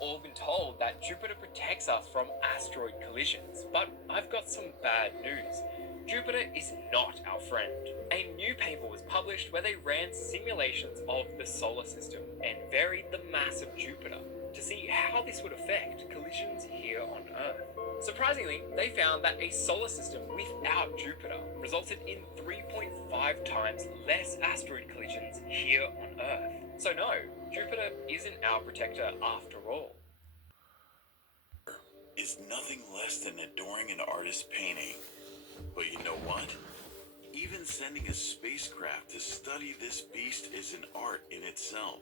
all been told that Jupiter protects us from asteroid collisions, but I've got some bad news. Jupiter is not our friend. A new paper was published where they ran simulations of the solar system and varied the mass of Jupiter to see how this would affect collisions here on Earth. Surprisingly, they found that a solar system without Jupiter resulted in 3.5 times less asteroid collisions here on Earth. So no, Jupiter isn't our protector after all. Is nothing less than adoring an artist's painting. But you know what? Even sending a spacecraft to study this beast is an art in itself.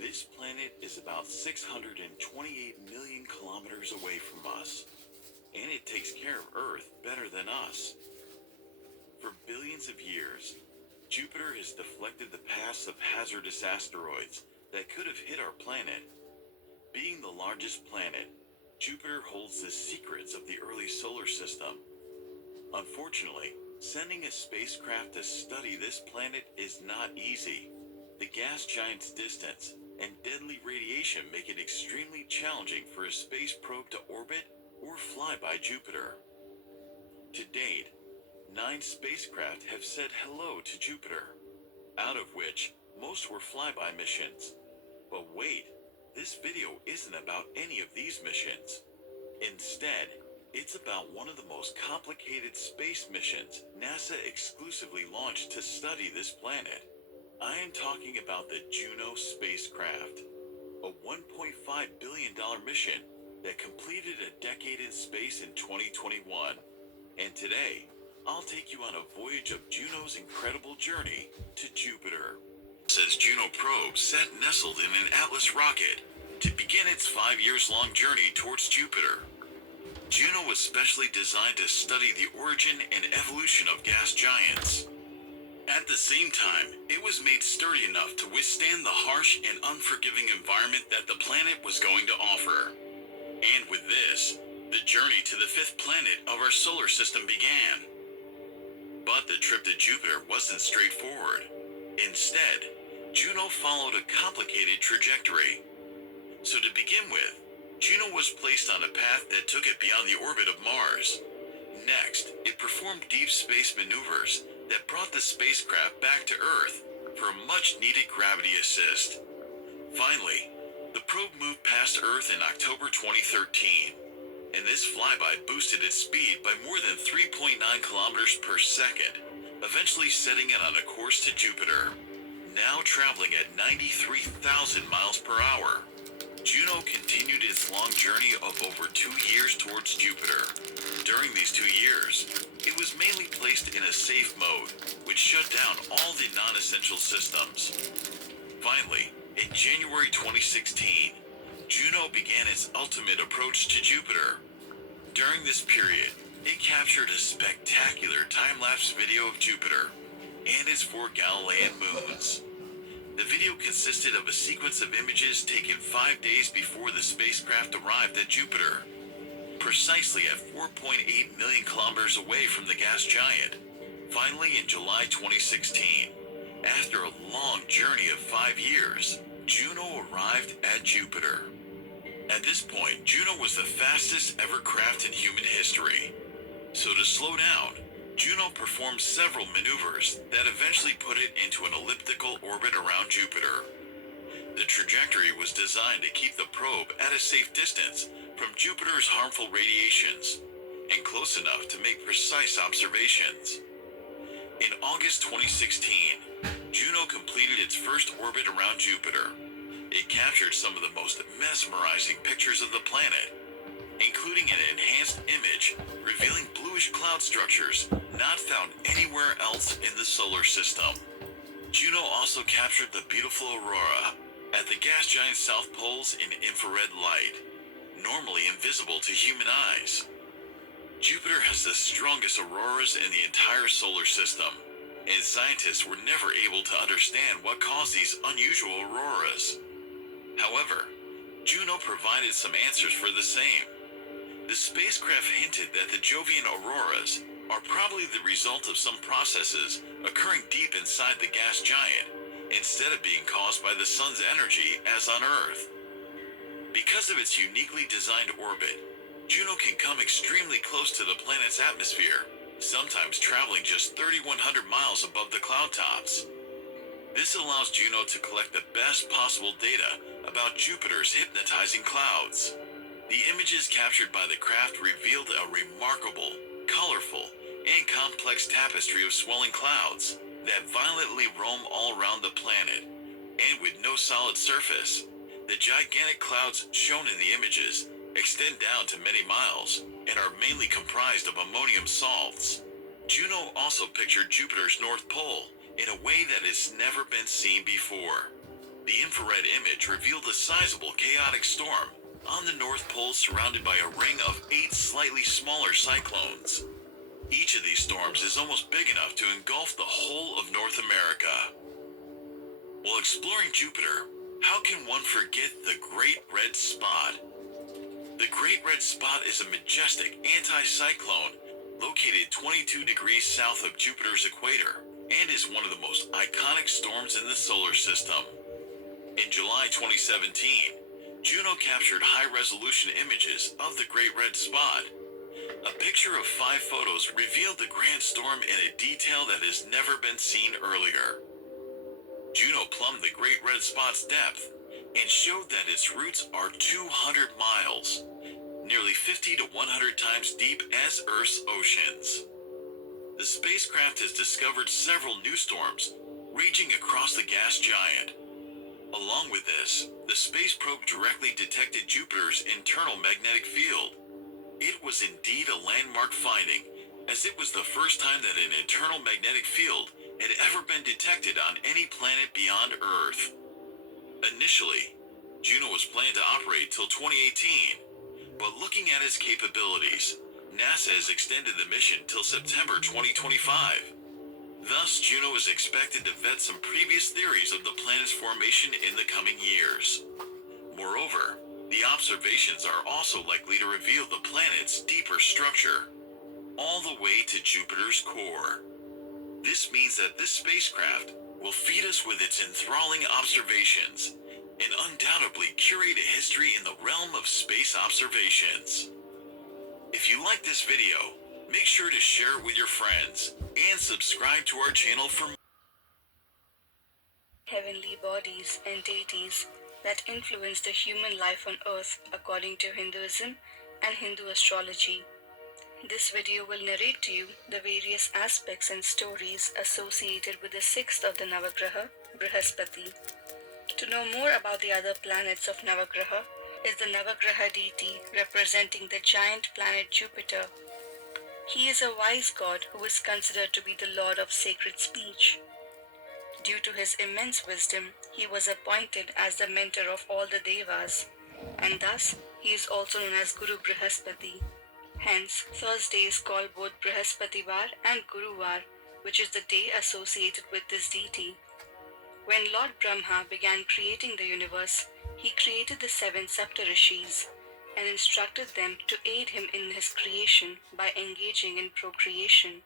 This planet is about 628 million kilometers away from us, and it takes care of Earth better than us. For billions of years, Jupiter has deflected the paths of hazardous asteroids that could have hit our planet. Being the largest planet, Jupiter holds the secrets of the early solar system. Unfortunately, sending a spacecraft to study this planet is not easy. The gas giant's distance and deadly radiation make it extremely challenging for a space probe to orbit or fly by Jupiter. To date, 9 spacecraft have said hello to Jupiter, out of which most were flyby missions. But wait, this video isn't about any of these missions. Instead, it's about one of the most complicated space missions NASA exclusively launched to study this planet. I am talking about the Juno spacecraft, a $1.5 billion mission that completed a decade in space in 2021. And today, I'll take you on a voyage of Juno's incredible journey to Jupiter. NASA's Juno probe sat nestled in an Atlas rocket to begin its 5 years long journey towards Jupiter. Juno was specially designed to study the origin and evolution of gas giants. At the same time, it was made sturdy enough to withstand the harsh and unforgiving environment that the planet was going to offer. And with this, the journey to the 5th planet of our solar system began. But the trip to Jupiter wasn't straightforward. Instead, Juno followed a complicated trajectory. So to begin with, Juno was placed on a path that took it beyond the orbit of Mars. Next, it performed deep space maneuvers that brought the spacecraft back to Earth for a much-needed gravity assist. Finally, the probe moved past Earth in October 2013, and this flyby boosted its speed by more than 3.9 kilometers per second, eventually setting it on a course to Jupiter. Now traveling at 93,000 miles per hour, Juno continued its long journey of over 2 years towards Jupiter. During these 2 years, it was mainly placed in a safe mode, which shut down all the non-essential systems. Finally, in January 2016, Juno began its ultimate approach to Jupiter. During this period, it captured a spectacular time-lapse video of Jupiter and its 4 Galilean moons. The video consisted of a sequence of images taken 5 days before the spacecraft arrived at Jupiter, precisely at 4.8 million kilometers away from the gas giant. Finally, in July 2016, after a long journey of 5 years, Juno arrived at Jupiter. At this point, Juno was the fastest ever craft in human history. So to slow down, Juno performed several maneuvers that eventually put it into an elliptical orbit around Jupiter. The trajectory was designed to keep the probe at a safe distance from Jupiter's harmful radiations and close enough to make precise observations. In August 2016, Juno completed its first orbit around Jupiter. It captured some of the most mesmerizing pictures of the planet, including an enhanced image revealing bluish cloud structures not found anywhere else in the solar system. Juno also captured the beautiful aurora at the gas giant south poles in infrared light, normally invisible to human eyes. Jupiter has the strongest auroras in the entire solar system, and scientists were never able to understand what caused these unusual auroras. However, Juno provided some answers for the same. The spacecraft hinted that the Jovian auroras are probably the result of some processes occurring deep inside the gas giant, instead of being caused by the sun's energy as on Earth. Because of its uniquely designed orbit, Juno can come extremely close to the planet's atmosphere, sometimes traveling just 3,100 miles above the cloud tops. This allows Juno to collect the best possible data about Jupiter's hypnotizing clouds. The images captured by the craft revealed a remarkable, colorful, and complex tapestry of swelling clouds that violently roam all around the planet. And with no solid surface, the gigantic clouds shown in the images extend down to many miles and are mainly comprised of ammonium salts. Juno also pictured Jupiter's North Pole in a way that has never been seen before. The infrared image revealed a sizable chaotic storm on the North Pole surrounded by a ring of 8 slightly smaller cyclones. Each of these storms is almost big enough to engulf the whole of North America. While exploring Jupiter, how can one forget the Great Red Spot? The Great Red Spot is a majestic anticyclone located 22 degrees south of Jupiter's equator and is one of the most iconic storms in the solar system. In July 2017, Juno captured high-resolution images of the Great Red Spot. A picture of 5 photos revealed the grand storm in a detail that has never been seen earlier. Juno plumbed the Great Red Spot's depth and showed that its roots are 200 miles, nearly 50 to 100 times deep as Earth's oceans. The spacecraft has discovered several new storms raging across the gas giant. Along with this, the space probe directly detected Jupiter's internal magnetic field. It was indeed a landmark finding, as it was the first time that an internal magnetic field had ever been detected on any planet beyond Earth. Initially, Juno was planned to operate till 2018, but looking at its capabilities, NASA has extended the mission till September 2025. Thus, Juno is expected to vet some previous theories of the planet's formation in the coming years. Moreover, the observations are also likely to reveal the planet's deeper structure, all the way to Jupiter's core. This means that this spacecraft will feed us with its enthralling observations and undoubtedly curate a history in the realm of space observations. If you like this video, make sure to share it with your friends and subscribe to our channel for more heavenly bodies and deities that influence the human life on earth according to Hinduism and Hindu astrology. This video will narrate to you the various aspects and stories associated with the 6th of the Navagraha, Brihaspati. To know more about the other planets of Navagraha is the Navagraha deity representing the giant planet Jupiter. He is a wise god who is considered to be the lord of sacred speech. Due to his immense wisdom, he was appointed as the mentor of all the Devas, and thus he is also known as Guru Brihaspati. Hence, Thursday is called both Brihaspativar and Guruvar, which is the day associated with this deity. When Lord Brahma began creating the universe, he created the 7 Saptarishis and instructed them to aid him in his creation by engaging in procreation.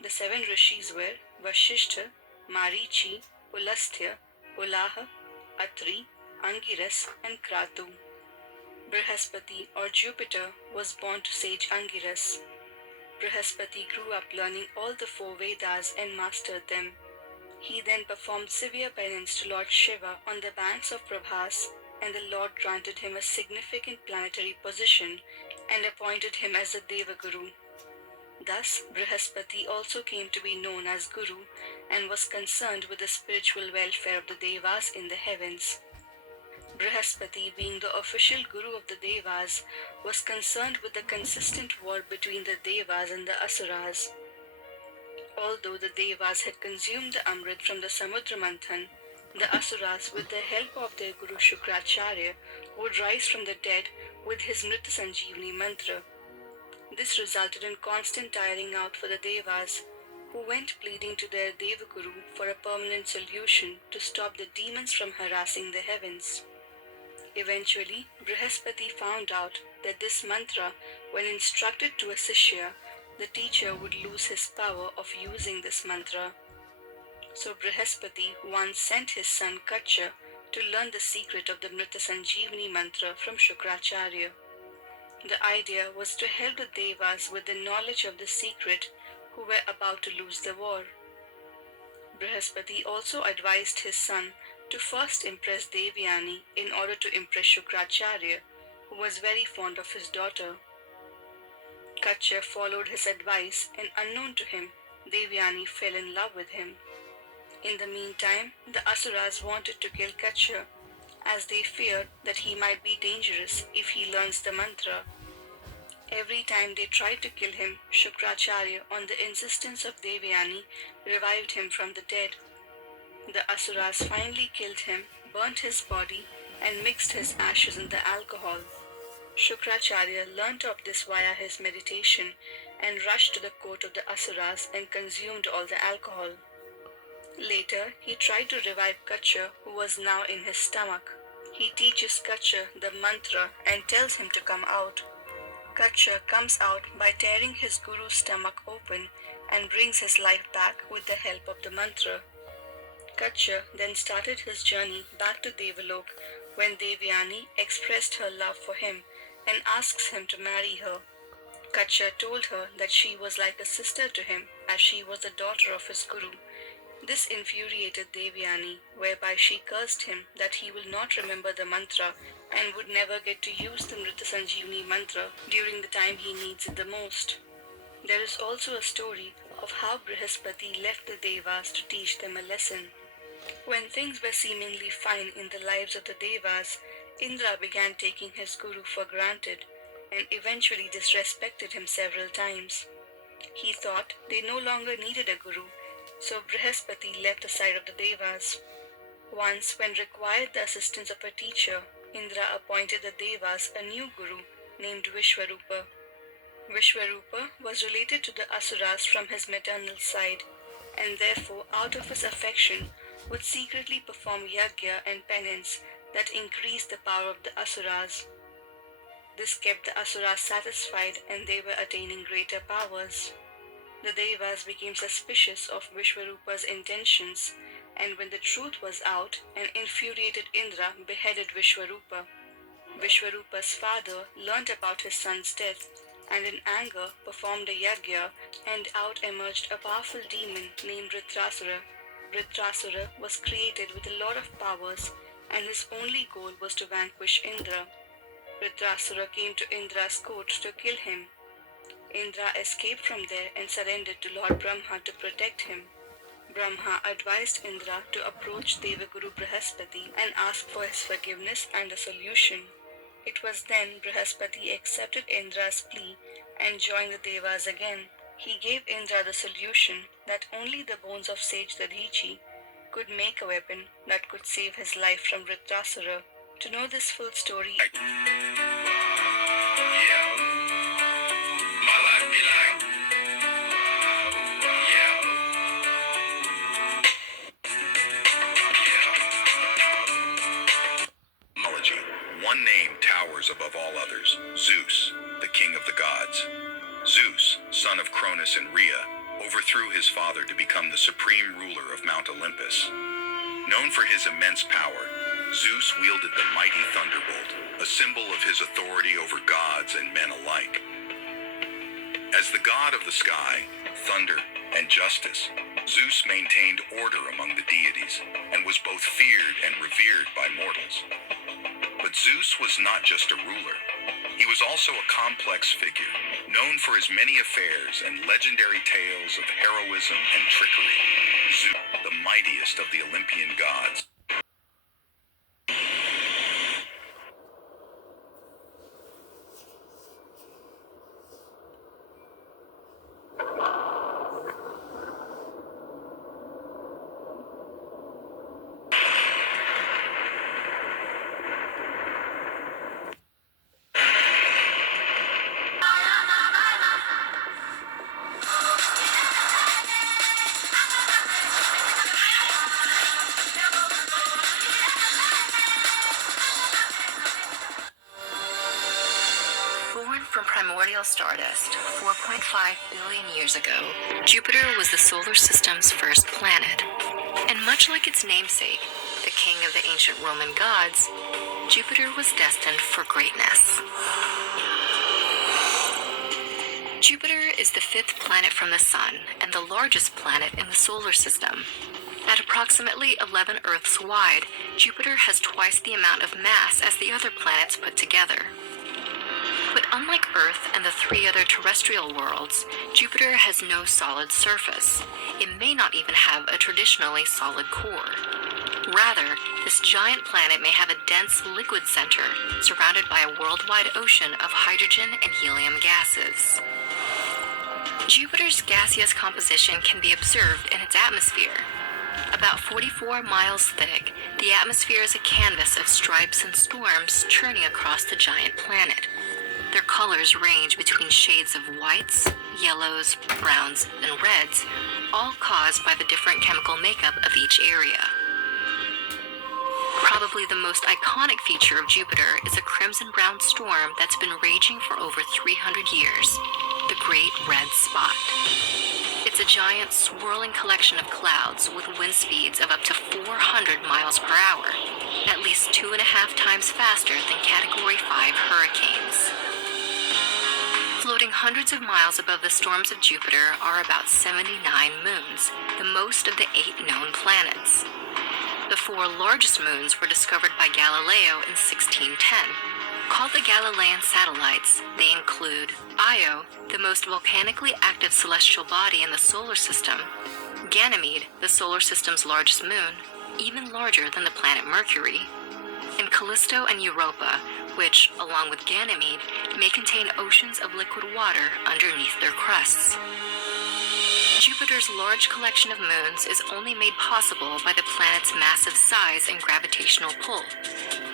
The 7 rishis were Vashishtha, Marichi, Pulastya, Pulaha, Atri, Angiras, and Kratu. Brihaspati or Jupiter was born to sage Angiras. Brihaspati grew up learning all the 4 Vedas and mastered them. He then performed severe penance to Lord Shiva on the banks of Prabhas, and the Lord granted him a significant planetary position and appointed him as a Devaguru. Thus, Brihaspati also came to be known as Guru and was concerned with the spiritual welfare of the Devas in the heavens. Brihaspati, being the official Guru of the Devas, was concerned with the consistent war between the Devas and the Asuras. Although the Devas had consumed the Amrit from the Samudra Manthan, the Asuras, with the help of their Guru Shukracharya, would rise from the dead with his Mrita Sanjeevani mantra. This resulted in constant tiring out for the Devas, who went pleading to their Devaguru for a permanent solution to stop the demons from harassing the heavens. Eventually, Brihaspati found out that this mantra, when instructed to a Sishya, the teacher would lose his power of using this mantra. So Brihaspati once sent his son Kacha to learn the secret of the Mrita Sanjeevani mantra from Shukracharya. The idea was to help the Devas with the knowledge of the secret who were about to lose the war. Brihaspati also advised his son to first impress Devyani in order to impress Shukracharya, who was very fond of his daughter. Kacha followed his advice, and unknown to him, Devyani fell in love with him. In the meantime, the Asuras wanted to kill Kacha, as they feared that he might be dangerous if he learns the mantra. Every time they tried to kill him, Shukracharya, on the insistence of Devyani, revived him from the dead. The Asuras finally killed him, burnt his body, and mixed his ashes in the alcohol. Shukracharya learnt of this via his meditation and rushed to the court of the Asuras and consumed all the alcohol. Later, he tried to revive Kacha, who was now in his stomach. He teaches Kacha the mantra and tells him to come out. Kacha comes out by tearing his guru's stomach open and brings his life back with the help of the mantra. Kacha then started his journey back to Devalok when Devyani expressed her love for him and asks him to marry her. Kacha told her that she was like a sister to him as she was the daughter of his guru. This infuriated Devyani, whereby she cursed him that he will not remember the mantra and would never get to use the Mrita Sanjeevani mantra during the time he needs it the most. There is also a story of how Brihaspati left the Devas to teach them a lesson. When things were seemingly fine in the lives of the Devas, Indra began taking his guru for granted and eventually disrespected him several times. He thought they no longer needed a guru, so Brihaspati left the side of the Devas. Once, when required the assistance of a teacher, Indra appointed the Devas a new guru named Vishwarupa. Vishwarupa was related to the Asuras from his maternal side, and therefore, out of his affection, would secretly perform yajna and penance that increased the power of the Asuras. This kept the Asuras satisfied and they were attaining greater powers. The Devas became suspicious of Vishwarupa's intentions, and when the truth was out, an infuriated Indra beheaded Vishwarupa. Vishwarupa's father learnt about his son's death and in anger performed a yajna, and out emerged a powerful demon named Vritrasura. Vritrasura was created with a lot of powers, and his only goal was to vanquish Indra. Vritrasura came to Indra's court to kill him. Indra escaped from there and surrendered to Lord Brahma to protect him. Brahma advised Indra to approach Devaguru Brihaspati and ask for his forgiveness and a solution. It was then Brihaspati accepted Indra's plea and joined the Devas again. He gave Indra the solution that only the bones of sage Dadichi could make a weapon that could save his life from Vritrasura. To know this full story, one name towers above all others, Zeus, the king of the gods. Zeus, son of Cronus and Rhea, overthrew his father to become the supreme ruler of Mount Olympus. Known for his immense power, Zeus wielded the mighty thunderbolt, a symbol of his authority over gods and men alike. As the god of the sky, thunder, and justice, Zeus maintained order among the deities and was both feared and revered by mortals. But Zeus was not just a ruler. He was also a complex figure, known for his many affairs and legendary tales of heroism and trickery. Zeus, the mightiest of the Olympian gods. From primordial stardust 4.5 billion years ago, Jupiter was the solar system's first planet. And much like its namesake, the king of the ancient Roman gods, Jupiter was destined for greatness. Jupiter is the fifth planet from the Sun and the largest planet in the solar system. At approximately 11 Earths wide, Jupiter has twice the amount of mass as the other planets put together. But unlike Earth and the three other terrestrial worlds, Jupiter has no solid surface. It may not even have a traditionally solid core. Rather, this giant planet may have a dense liquid center surrounded by a worldwide ocean of hydrogen and helium gases. Jupiter's gaseous composition can be observed in its atmosphere. About 44 miles thick, the atmosphere is a canvas of stripes and storms churning across the giant planet. Their colors range between shades of whites, yellows, browns, and reds, all caused by the different chemical makeup of each area. Probably the most iconic feature of Jupiter is a crimson-brown storm that's been raging for over 300 years, the Great Red Spot. It's a giant swirling collection of clouds with wind speeds of up to 400 miles per hour, at least 2.5 times faster than Category 5 hurricanes. Floating hundreds of miles above the storms of Jupiter are about 79 moons, the most of the 8 known planets. The 4 largest moons were discovered by Galileo in 1610. Called the Galilean satellites, they include Io, the most volcanically active celestial body in the solar system, Ganymede, the solar system's largest moon, even larger than the planet Mercury, and Callisto and Europa, which, along with Ganymede, may contain oceans of liquid water underneath their crusts. Jupiter's large collection of moons is only made possible by the planet's massive size and gravitational pull,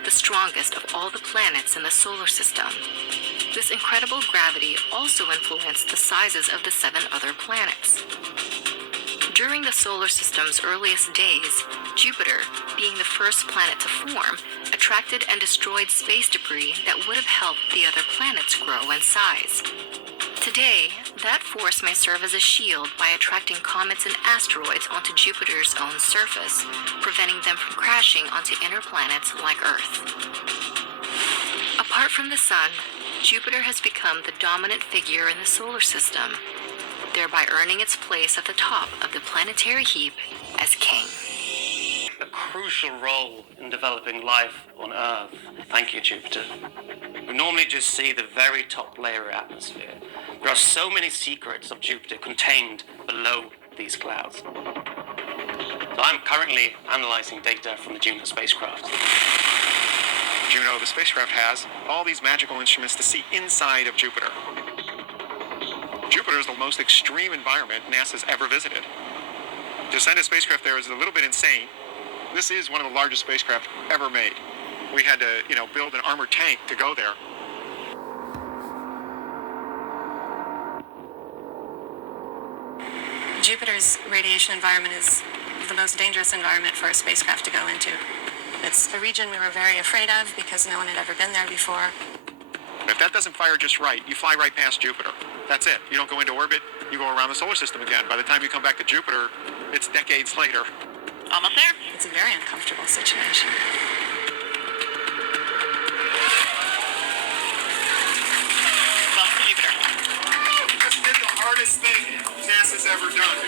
the strongest of all the planets in the solar system. This incredible gravity also influenced the sizes of the 7 other planets. During the solar system's earliest days, Jupiter, being the first planet to form, attracted and destroyed space debris that would have helped the other planets grow in size. Today, that force may serve as a shield by attracting comets and asteroids onto Jupiter's own surface, preventing them from crashing onto inner planets like Earth. Apart from the Sun, Jupiter has become the dominant figure in the solar system, thereby earning its place at the top of the planetary heap as king. A crucial role in developing life on Earth. Thank you, Jupiter. We normally just see the very top layer of atmosphere. There are so many secrets of Jupiter contained below these clouds. So I'm currently analyzing data from the Juno spacecraft. Juno, the spacecraft, has all these magical instruments to see inside of Jupiter. Jupiter is the most extreme environment NASA's ever visited. To send a spacecraft there is a little bit insane. This is one of the largest spacecraft ever made. We had to, build an armored tank to go there. Jupiter's radiation environment is the most dangerous environment for a spacecraft to go into. It's a region we were very afraid of because no one had ever been there before. If that doesn't fire just right, you fly right past Jupiter. That's it. You don't go into orbit, you go around the solar system again. By the time you come back to Jupiter, it's decades later. Almost there. It's a very uncomfortable situation. Welcome to Jupiter. That's been the hardest thing NASA's ever done.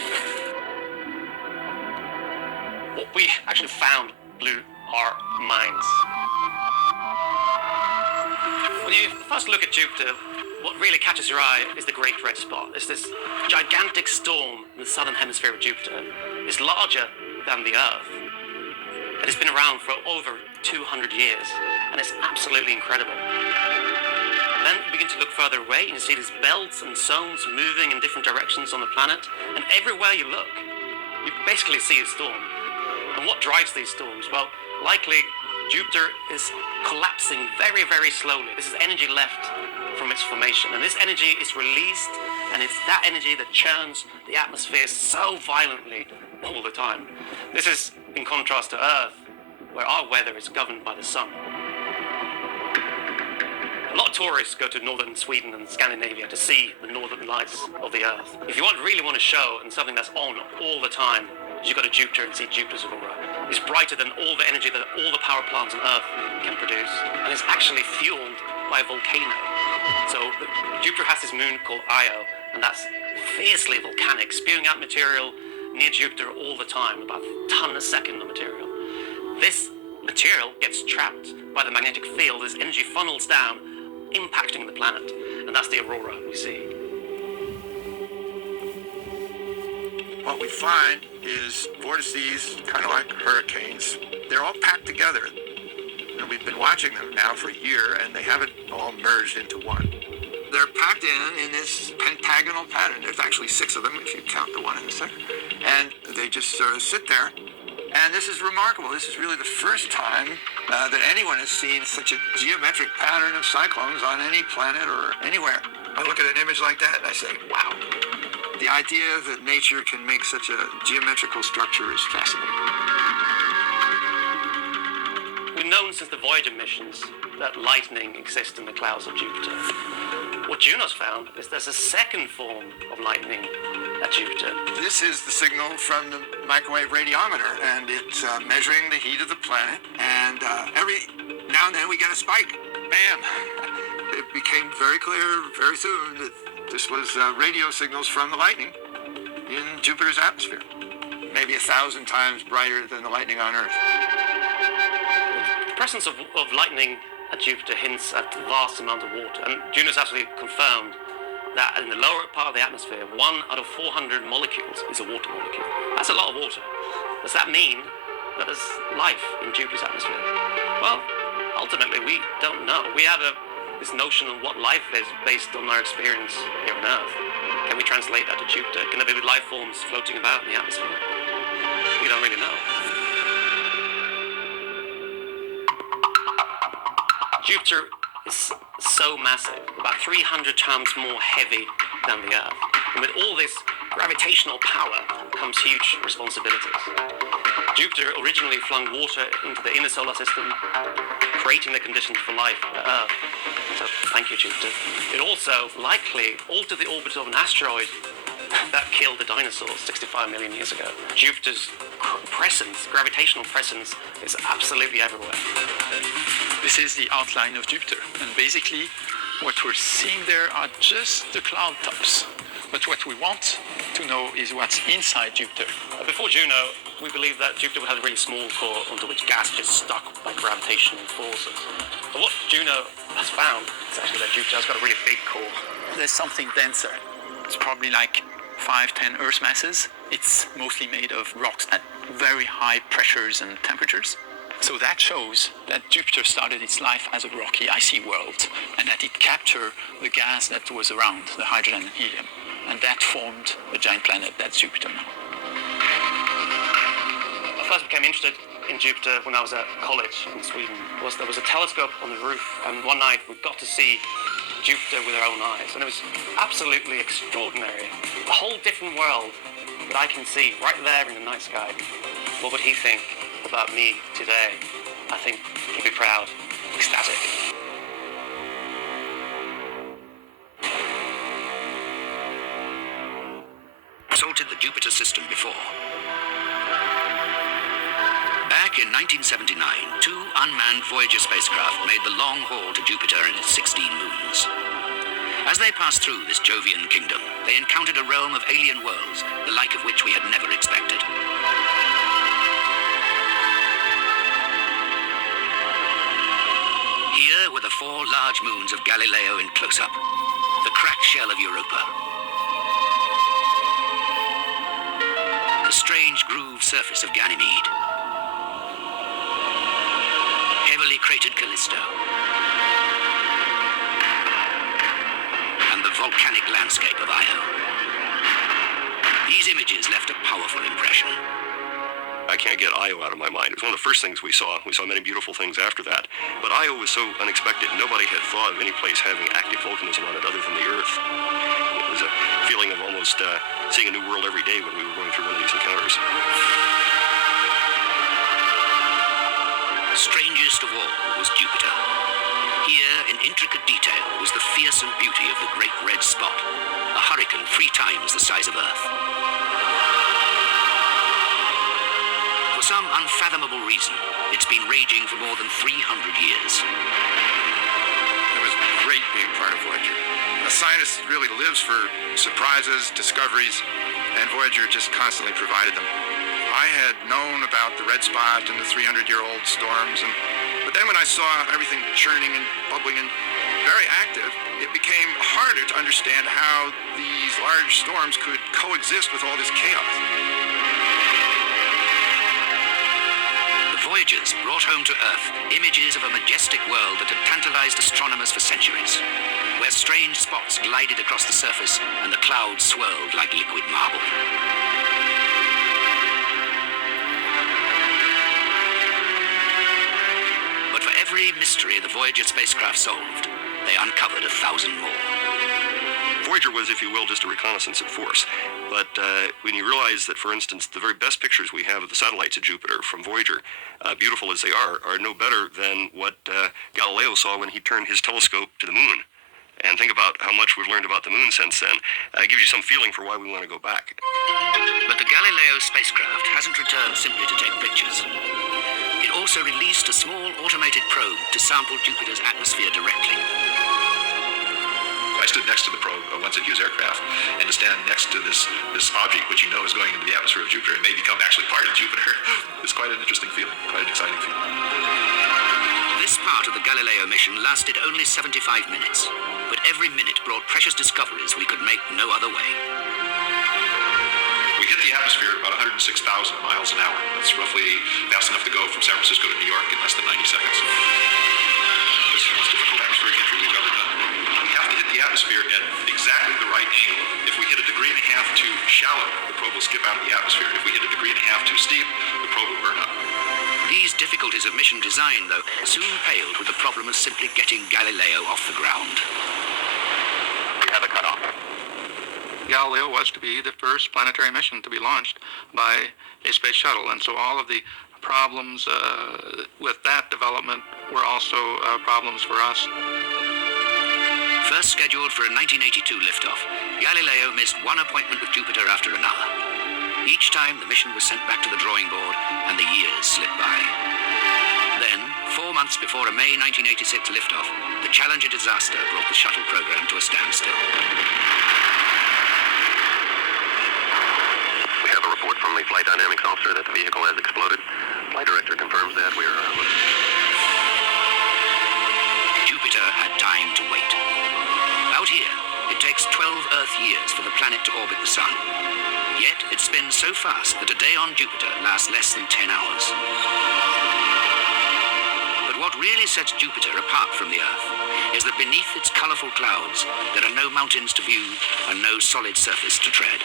What we actually found blew our minds. When you first look at Jupiter, what really catches your eye is the Great Red Spot. It's this gigantic storm in the southern hemisphere of Jupiter. It's larger than the Earth. It has been around for over 200 years, and it's absolutely incredible. Then you begin to look further away, and you see these belts and zones moving in different directions on the planet, and everywhere you look, you basically see a storm. And what drives these storms? Well, likely Jupiter is collapsing very, very slowly. This is energy left from its formation, and this energy is released, and it's that energy that churns the atmosphere so violently all the time. This is in contrast to Earth, where our weather is governed by the sun. A lot of tourists go to northern Sweden and Scandinavia to see the northern lights of the Earth. If you really want a show and something that's on all the time, you go to Jupiter and see Jupiter's aurora. is brighter than all the energy that all the power plants on Earth can produce, and is actually fueled by a volcano. So Jupiter has this moon called Io, and that's fiercely volcanic, spewing out material near Jupiter all the time, about a ton a second of material. This material gets trapped by the magnetic field as energy funnels down, impacting the planet, and that's the aurora we see. What we find is vortices, kind of like hurricanes. They're all packed together. And we've been watching them now for a year, and they haven't all merged into one. They're packed in this pentagonal pattern. There's actually 6 of them, if you count the one in the center. And they just sort of sit there. And this is remarkable. This is really the first time that anyone has seen such a geometric pattern of cyclones on any planet or anywhere. I look at an image like that and I say, wow. The idea that nature can make such a geometrical structure is fascinating. We've known since the Voyager missions that lightning exists in the clouds of Jupiter. What Juno's found is there's a second form of lightning at Jupiter. This is the signal from the microwave radiometer, and it's measuring the heat of the planet. And every now and then we get a spike. Bam! It became very clear very soon that this was radio signals from the lightning in Jupiter's atmosphere. Maybe 1,000 times brighter than the lightning on Earth. The presence of lightning at Jupiter hints at a vast amount of water, and Juno's actually confirmed that in the lower part of the atmosphere, 1 out of 400 molecules is a water molecule. That's a lot of water. Does that mean that there's life in Jupiter's atmosphere? Well, ultimately, we don't know. We have this notion of what life is based on our experience here on Earth. Can we translate that to Jupiter? Can there be life forms floating about in the atmosphere? We don't really know. Jupiter is so massive, about 300 times more heavy than the Earth. And with all this gravitational power comes huge responsibilities. Jupiter originally flung water into the inner solar system, creating the conditions for life on Earth. So thank you, Jupiter. It also likely altered the orbit of an asteroid that killed the dinosaurs 65 million years ago. Jupiter's presence, gravitational presence, is absolutely everywhere. This is the outline of Jupiter, and basically what we're seeing there are just the cloud tops. But what we want to know is what's inside Jupiter. Before Juno, we believed that Jupiter had a really small core onto which gas just stuck by gravitational forces. But what Juno has found is actually that Jupiter has got a really big core. There's something denser. It's probably like 5-10 Earth masses. It's mostly made of rocks at very high pressures and temperatures. So that shows that Jupiter started its life as a rocky, icy world, and that it captured the gas that was around, the hydrogen and helium. And that formed the giant planet that's Jupiter now. I first became interested in Jupiter when I was at college in Sweden. There was a telescope on the roof, and one night we got to see Jupiter with our own eyes, and it was absolutely extraordinary. A whole different world that I can see right there in the night sky. What would he think about me today? I think he'd be proud, ecstatic. Consulted the Jupiter system before. Back in 1979, 2 unmanned Voyager spacecraft made the long haul to Jupiter and its 16 moons. As they passed through this Jovian kingdom, they encountered a realm of alien worlds, the like of which we had never expected. Here were the 4 large moons of Galileo in close-up, the cracked shell of Europa, the strange grooved surface of Ganymede, heavily cratered Callisto, and the volcanic landscape of Io. These images left a powerful impression. I can't get Io out of my mind. It was one of the first things we saw. We saw many beautiful things after that. But Io was so unexpected. Nobody had thought of any place having active volcanism on it other than the Earth. It was a feeling of almost seeing a new world every day when we were going through one of these encounters. Strangest of all was Jupiter. Here, in intricate detail, was the fearsome beauty of the Great Red Spot, a hurricane 3 times the size of Earth. For some unfathomable reason, it's been raging for more than 300 years. It was great being part of Voyager. A scientist really lives for surprises, discoveries, and Voyager just constantly provided them. I had known about the red spot and the 300-year-old storms, but then when I saw everything churning and bubbling and very active, it became harder to understand how these large storms could coexist with all this chaos. The Voyagers brought home to Earth images of a majestic world that had tantalized astronomers for centuries, where strange spots glided across the surface and the clouds swirled like liquid marble. But for every mystery the Voyager spacecraft solved, they uncovered 1,000 more. Voyager was, if you will, just a reconnaissance in force. But when you realize that, for instance, the very best pictures we have of the satellites of Jupiter from Voyager, beautiful as they are no better than what Galileo saw when he turned his telescope to the moon. And think about how much we've learned about the moon since then. It gives you some feeling for why we want to go back. But the Galileo spacecraft hasn't returned simply to take pictures. It also released a small automated probe to sample Jupiter's atmosphere directly. I stood next to the probe once it used aircraft, and to stand next to this object, which you know is going into the atmosphere of Jupiter and may become actually part of Jupiter, is quite an interesting feeling, quite an exciting feeling. This part of the Galileo mission lasted only 75 minutes, but every minute brought precious discoveries we could make no other way. We hit the atmosphere at about 106,000 miles an hour. That's roughly fast enough to go from San Francisco to New York in less than 90 seconds. It's the most difficult atmospheric entry we've ever done. We have to hit the atmosphere at exactly the right angle. If we hit 1.5 degrees too shallow, the probe will skip out of the atmosphere. If we hit 1.5 degrees too steep, the probe will burn up. These difficulties of mission design, though, soon paled with the problem of simply getting Galileo off the ground. We have a cutoff. Galileo was to be the first planetary mission to be launched by a space shuttle, and so all of the problems with that development were also problems for us. First scheduled for a 1982 liftoff, Galileo missed one appointment with Jupiter after another. Each time, the mission was sent back to the drawing board, and the years slipped by. Then, 4 months before a May 1986 liftoff, the Challenger disaster brought the shuttle program to a standstill. We have a report from the flight dynamics officer that the vehicle has exploded. Flight director confirms that. We are Jupiter had time to wait. Out here, it takes 12 Earth years for the planet to orbit the Sun. Yet, it spins so fast that a day on Jupiter lasts less than 10 hours. But what really sets Jupiter apart from the Earth is that beneath its colorful clouds, there are no mountains to view and no solid surface to tread.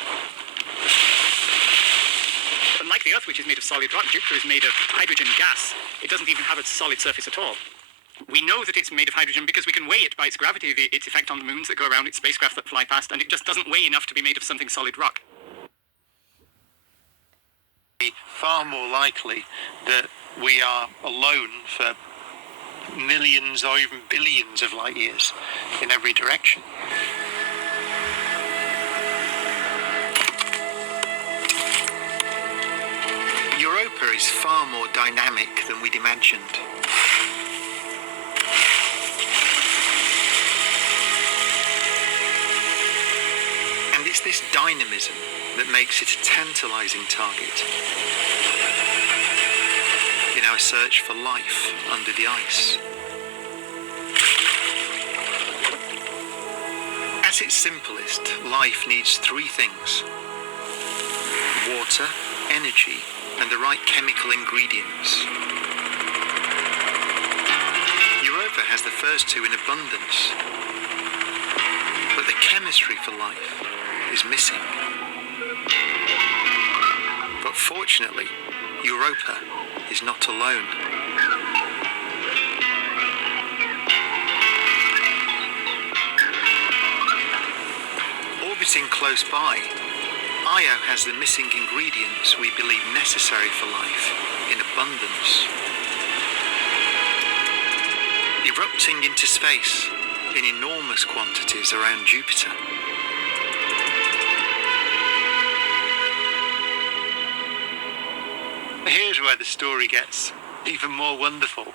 Unlike the Earth, which is made of solid rock, Jupiter is made of hydrogen gas. It doesn't even have a solid surface at all. We know that it's made of hydrogen because we can weigh it by its gravity, its effect on the moons that go around, its spacecraft that fly past, and it just doesn't weigh enough to be made of something solid rock. Far more likely that we are alone for millions or even billions of light years in every direction. Europa is far more dynamic than we'd imagined. And it's this dynamism that makes it a tantalizing target in our search for life under the ice. At its simplest, life needs three things: water, energy, and the right chemical ingredients. Europa has the first two in abundance, but the chemistry for life is missing. But fortunately, Europa is not alone. Orbiting close by, Io has the missing ingredients we believe necessary for life in abundance. Erupting into space in enormous quantities around Jupiter. Here's where the story gets even more wonderful,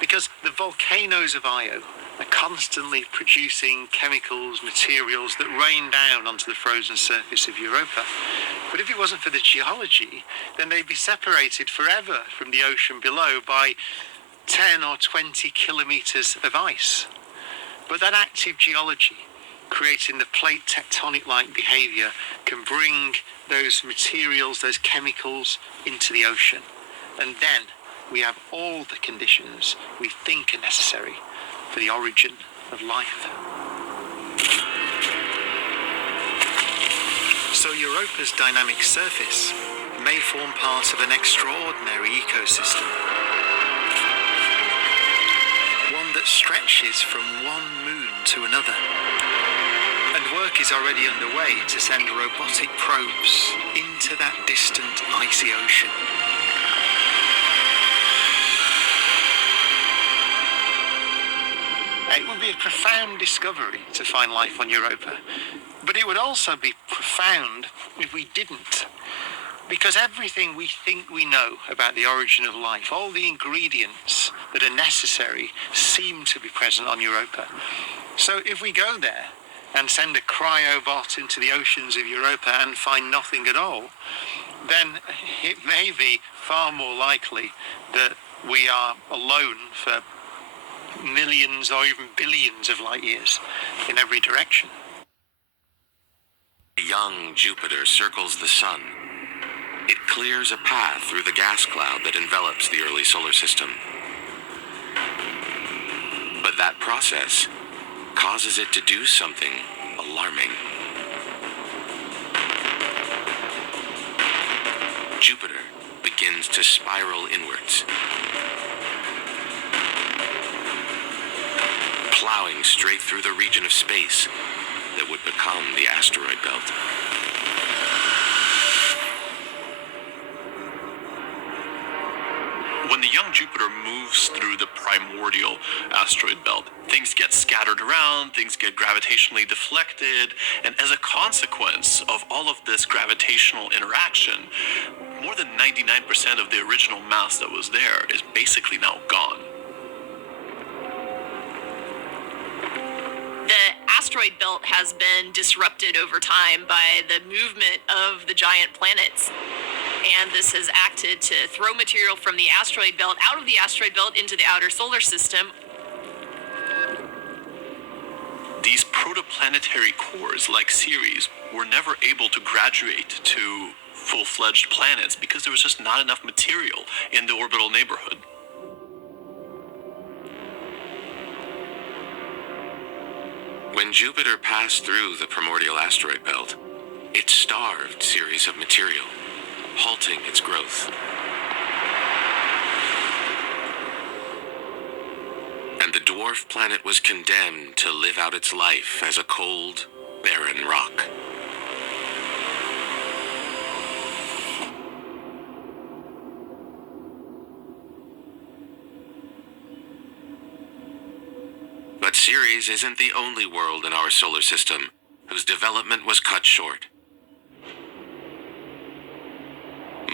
because the volcanoes of Io are constantly producing chemicals, materials that rain down onto the frozen surface of Europa. But if it wasn't for the geology, then they'd be separated forever from the ocean below by 10 or 20 kilometers of ice. But that active geology, creating the plate tectonic-like behavior, can bring those materials, those chemicals into the ocean. And then we have all the conditions we think are necessary for the origin of life. So Europa's dynamic surface may form part of an extraordinary ecosystem, one that stretches from one moon to another. And work is already underway to send robotic probes into that distant icy ocean. It would be a profound discovery to find life on Europa, but it would also be profound if we didn't, because everything we think we know about the origin of life, all the ingredients that are necessary, seem to be present on Europa. So if we go there and send a cryobot into the oceans of Europa and find nothing at all, then it may be far more likely that we are alone for millions or even billions of light years in every direction. Young Jupiter circles the Sun. It clears a path through the gas cloud that envelops the early solar system. But that process causes it to do something alarming. Jupiter begins to spiral inwards, plowing straight through the region of space that would become the asteroid belt. When the young Jupiter moves through the primordial asteroid belt, things get scattered around, things get gravitationally deflected, and as a consequence of all of this gravitational interaction, more than 99% of the original mass that was there is basically now gone. The asteroid belt has been disrupted over time by the movement of the giant planets. And this has acted to throw material from the asteroid belt out of the asteroid belt into the outer solar system. These protoplanetary cores, like Ceres, were never able to graduate to full-fledged planets because there was just not enough material in the orbital neighborhood. When Jupiter passed through the primordial asteroid belt, it starved Ceres of material, halting its growth. And the dwarf planet was condemned to live out its life as a cold, barren rock. But Ceres isn't the only world in our solar system whose development was cut short.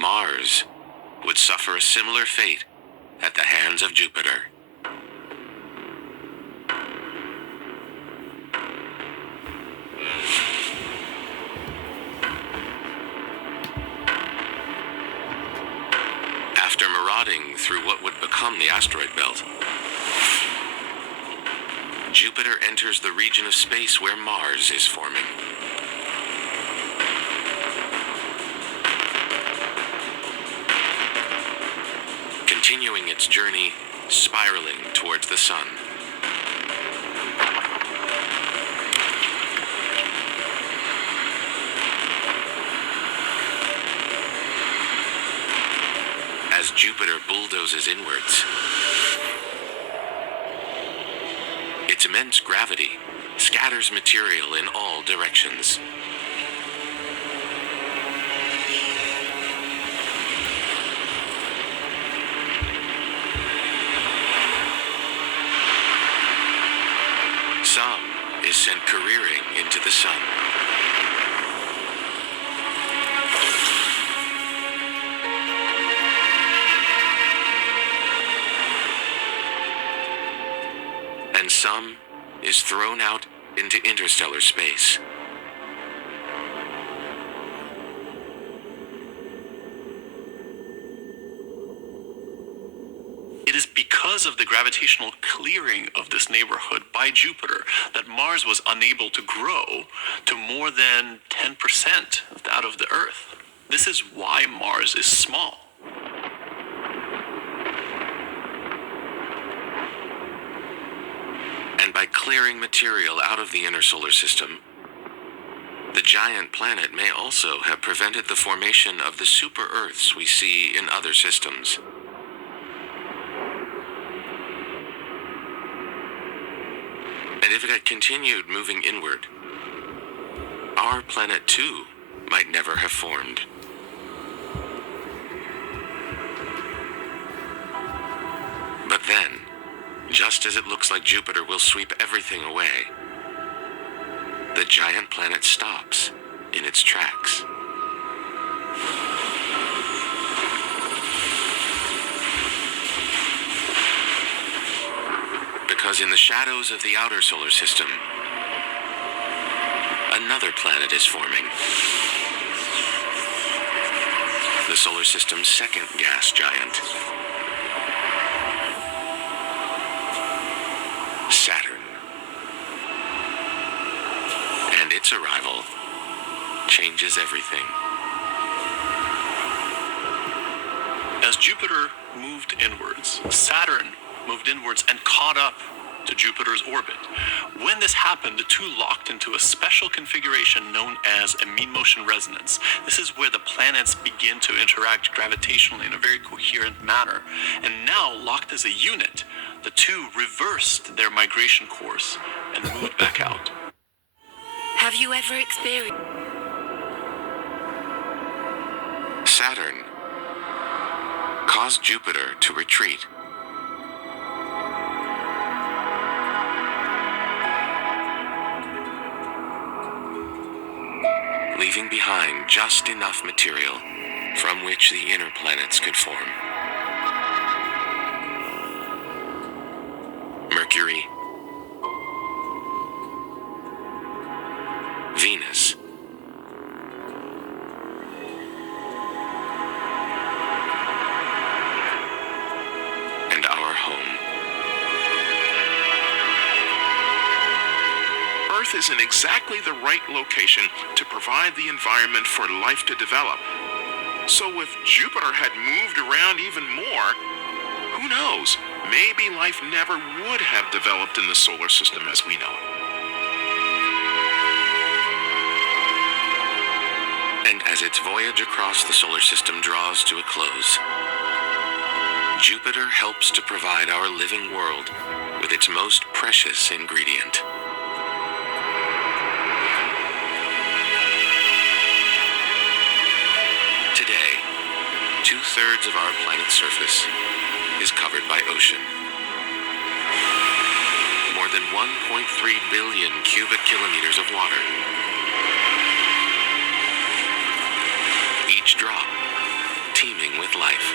Mars would suffer a similar fate at the hands of Jupiter. After marauding through what would become the asteroid belt, Jupiter enters the region of space where Mars is forming. Continuing its journey, spiraling towards the Sun. As Jupiter bulldozes inwards, its immense gravity scatters material in all directions. Some is sent careering into the Sun. some is thrown out into interstellar space. It is because of the gravitational clearing of this neighborhood by Jupiter that Mars was unable to grow to more than 10% of that of the Earth. This is why Mars is small. And by clearing material out of the inner solar system, the giant planet may also have prevented the formation of the super-Earths we see in other systems. And if it had continued moving inward, our planet too might never have formed. But then, just as it looks like Jupiter will sweep everything away, the giant planet stops in its tracks. Because in the shadows of the outer solar system, another planet is forming. The solar system's second gas giant, Saturn. And its arrival changes everything. As Jupiter moved inwards, Saturn moved inwards and caught up to Jupiter's orbit. When this happened, the two locked into a special configuration known as a mean motion resonance. This is where the planets begin to interact gravitationally in a very coherent manner. And now, locked as a unit, the two reversed their migration course and moved back out. Have you ever experienced... Saturn caused Jupiter to retreat. Leaving behind just enough material from which the inner planets could form. Mercury, Venus, and our home. Earth is in exactly the right location to provide the environment for life to develop. So if Jupiter had moved around even more, who knows? Maybe life never would have developed in the solar system as we know it. And as its voyage across the solar system draws to a close, Jupiter helps to provide our living world with its most precious ingredient. Today, 2/3 of our planet's surface is covered by ocean. More than 1.3 billion cubic kilometers of water. Each drop teeming with life.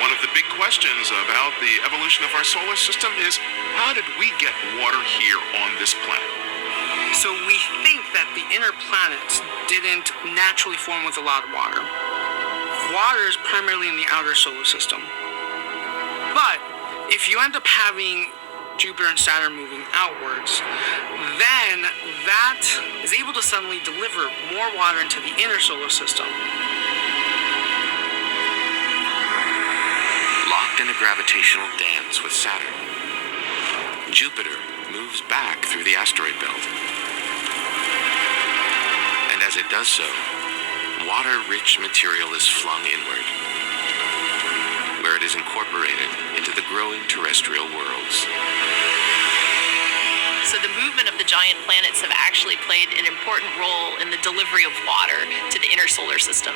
One of the big questions about the evolution of our solar system is, how did we get water here on this planet? So we think that the inner planets didn't naturally form with a lot of water. Water is primarily in the outer solar system. But if you end up having Jupiter and Saturn moving outwards, then that is able to suddenly deliver more water into the inner solar system. Locked in a gravitational dance with Saturn, Jupiter moves back through the asteroid belt. And as it does so, water-rich material is flung inward, where it is incorporated into the growing terrestrial worlds. So the movement of the giant planets have actually played an important role in the delivery of water to the inner solar system.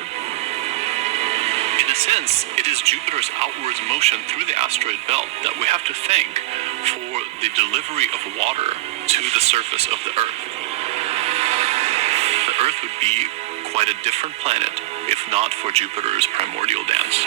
In a sense, it is Jupiter's outwards motion through the asteroid belt that we have to thank for the delivery of water to the surface of the Earth. The Earth would be quite a different planet if not for Jupiter's primordial dance.